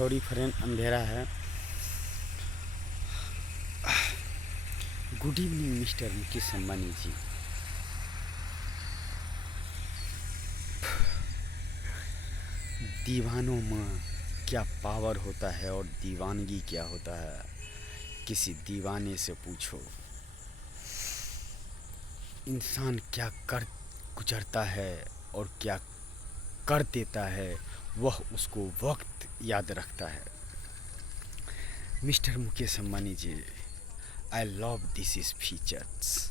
Sorry friend, अंधेरा है। Good evening mister Mukesh Ambani ji. दीवानों में क्या पावर होता है और दीवानगी क्या होता है, किसी दीवाने से पूछो। इंसान क्या कर गुजरता है और क्या कर देता है, वह उसको वक्त याद रखता है। Mister Mukesh Ambani ji, I love this is features.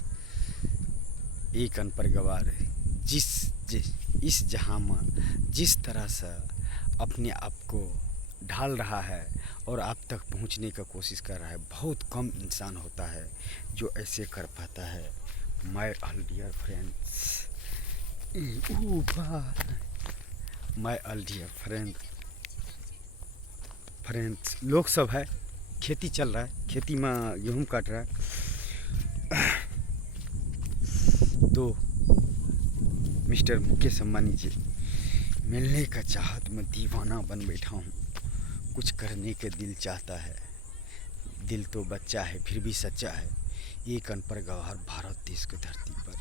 एक अनपढ़ गवार इस जहां में जिस तरह से अपने आप को ढाल रहा है और आप तक पहुंचने का कोशिश कर रहा है, बहुत कम इंसान होता है जो ऐसे कर पाता है। My all dear friends, my all dear friends, लोग सब है, खेती चल रहा है, खेती में गेहूँ काट रहा है। तो मिस्टर मुकेश अंबानी जी, मिलने का चाहत में दीवाना बन बैठा हूँ। कुछ करने के दिल चाहता है, दिल तो बच्चा है फिर भी सच्चा है। एक अनपढ़ गवार भारत देश की धरती पर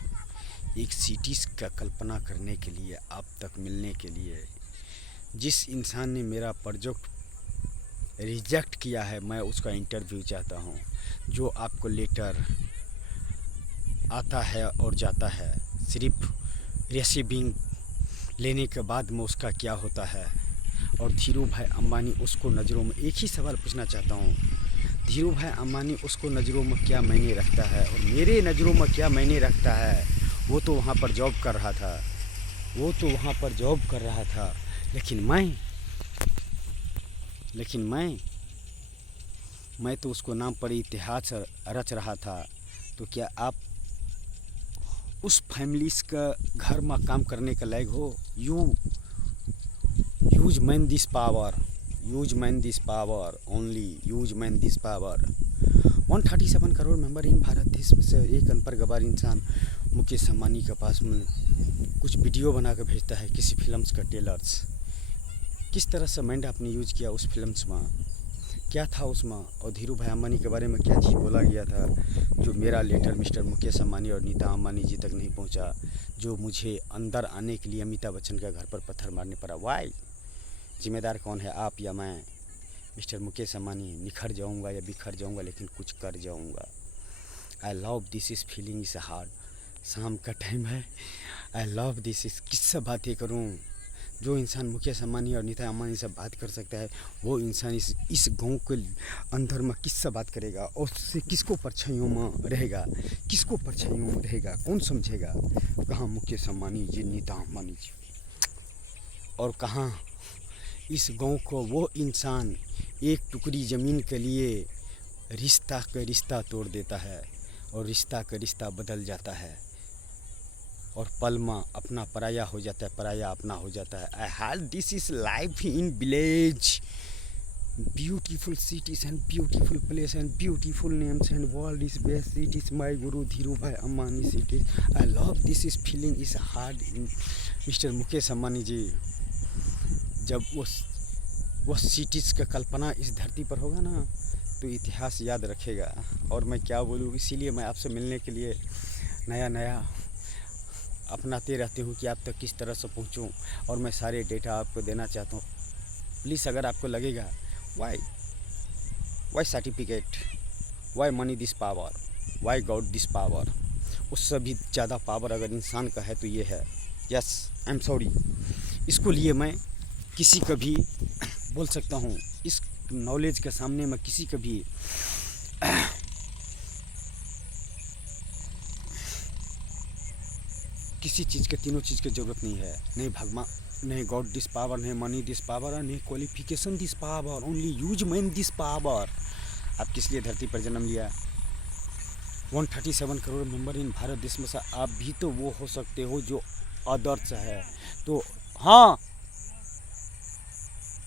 एक सिटीज़ का कल्पना करने के लिए, आप तक मिलने के लिए, जिस इंसान ने मेरा प्रोजेक्ट रिजेक्ट किया है, मैं उसका इंटरव्यू चाहता हूँ। जो आपको लेटर आता है और जाता है, सिर्फ रिसीविंग लेने के बाद में उसका क्या होता है। और धीरू भाई अंबानी उसको नज़रों में, एक ही सवाल पूछना चाहता हूँ, धीरू भाई अंबानी उसको नज़रों में क्या मायने रखता है और मेरे नज़रों में क्या मायने रखता है। वो तो वहाँ पर जॉब कर रहा था, लेकिन मैं तो उसको नाम पर इतिहास रच रहा था। तो क्या आप उस फैमिलीज़ का घर में काम करने के लायक हो? Use man this power, only use man this power. 137 crore member in Bharat देश में से एक अनपढ़ गवार इंसान मुकेश अंबानी के पास में कुछ वीडियो बना कर भेजता है किसी फिल्म्स का टेलर्स। किस तरह से माइंड आपने यूज किया उस फिल्म्स में, क्या था उसमें, और धीरू भाई अंबानी के बारे में क्या चीज़ बोला गया था जो मेरा लेटर मिस्टर मुकेश अंबानी और नीता अंबानी जी तक नहीं पहुंचा, जो मुझे अंदर आने के लिए अमिताभ बच्चन के घर पर पत्थर मारने पड़ा। वाई? जिम्मेदार कौन है, आप या मैं? मिस्टर मुकेश अंबानी, निखर जाऊंगा या बिखर जाऊंगा, लेकिन कुछ कर जाऊंगा। आई love this is feeling is hard. शाम का टाइम है, आई लव दिस इज़। किससे बातें करूं? जो इंसान मुकेश अंबानी और नीता अंबानी से बात कर सकता है, वो इंसान इस गांव के अंदर में किससे बात करेगा और उससे किसको परछाइयों में रहेगा, कौन समझेगा? कहाँ मुकेश अंबानी जी, नीता अंबानी जी, और कहाँ इस गांव को वो इंसान एक टुकड़ी ज़मीन के लिए रिश्ता तोड़ देता है और रिश्ता का रिश्ता बदल जाता है और पल में अपना पराया हो जाता है, पराया अपना हो जाता है। I have this is life in village, beautiful cities and beautiful place and beautiful names and world is best cities, my guru Dhiru Bhai Ambani cities. I love this is feeling is hard in mister Mukesh Ambani ji. जब वो cities का कल्पना इस धरती पर होगा ना, तो इतिहास याद रखेगा। और मैं क्या बोलूँ, इसीलिए मैं आपसे मिलने के लिए नया अपनाते रहते हूँ कि आप तक किस तरह से पहुँचूँ, और मैं सारे डेटा आपको देना चाहता हूँ। प्लीज़, अगर आपको लगेगा why certificate, why money this power, why God this power, उससे भी ज़्यादा पावर अगर इंसान का है तो ये है। Yes, I am sorry. इसको लिए मैं किसी का भी बोल सकता हूँ, इस नॉलेज के सामने मैं किसी का भी किसी चीज़ के, तीनों चीज़ की ज़रूरत नहीं है। नहीं भगवान, नहीं गॉड दिस पावर, नहीं मनी दिस पावर, नहीं qualification this power, only use man this power. आप किस लिए धरती पर जन्म लिया? 137 करोड़ मेंबर इन भारत देश में से आप भी तो वो हो सकते हो जो अदर्स है। तो हाँ,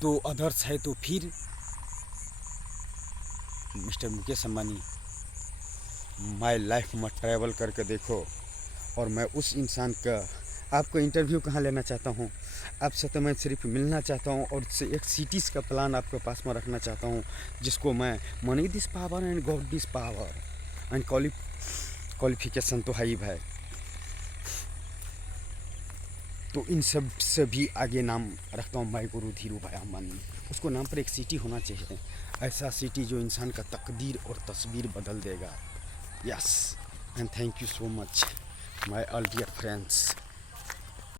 तो अदर्स है तो फिर mister Mukesh Ambani, my life में ट्रैवल करके देखो, और मैं उस इंसान का आपको इंटरव्यू कहाँ लेना चाहता हूँ, आपसे तो मैं सिर्फ मिलना चाहता हूँ और एक सिटीज़ का प्लान आपके पास में रखना चाहता हूँ, जिसको मैं money this power and God this power and qualification तो है ही भाई। तो इन सब से भी आगे नाम रखता हूँ भाई गुरु धीरू भाई अंबानी। उसको नाम पर एक सिटी होना चाहिए, ऐसा सिटी जो इंसान का तकदीर और तस्वीर बदल देगा। Yes, and thank you so much my all dear friends.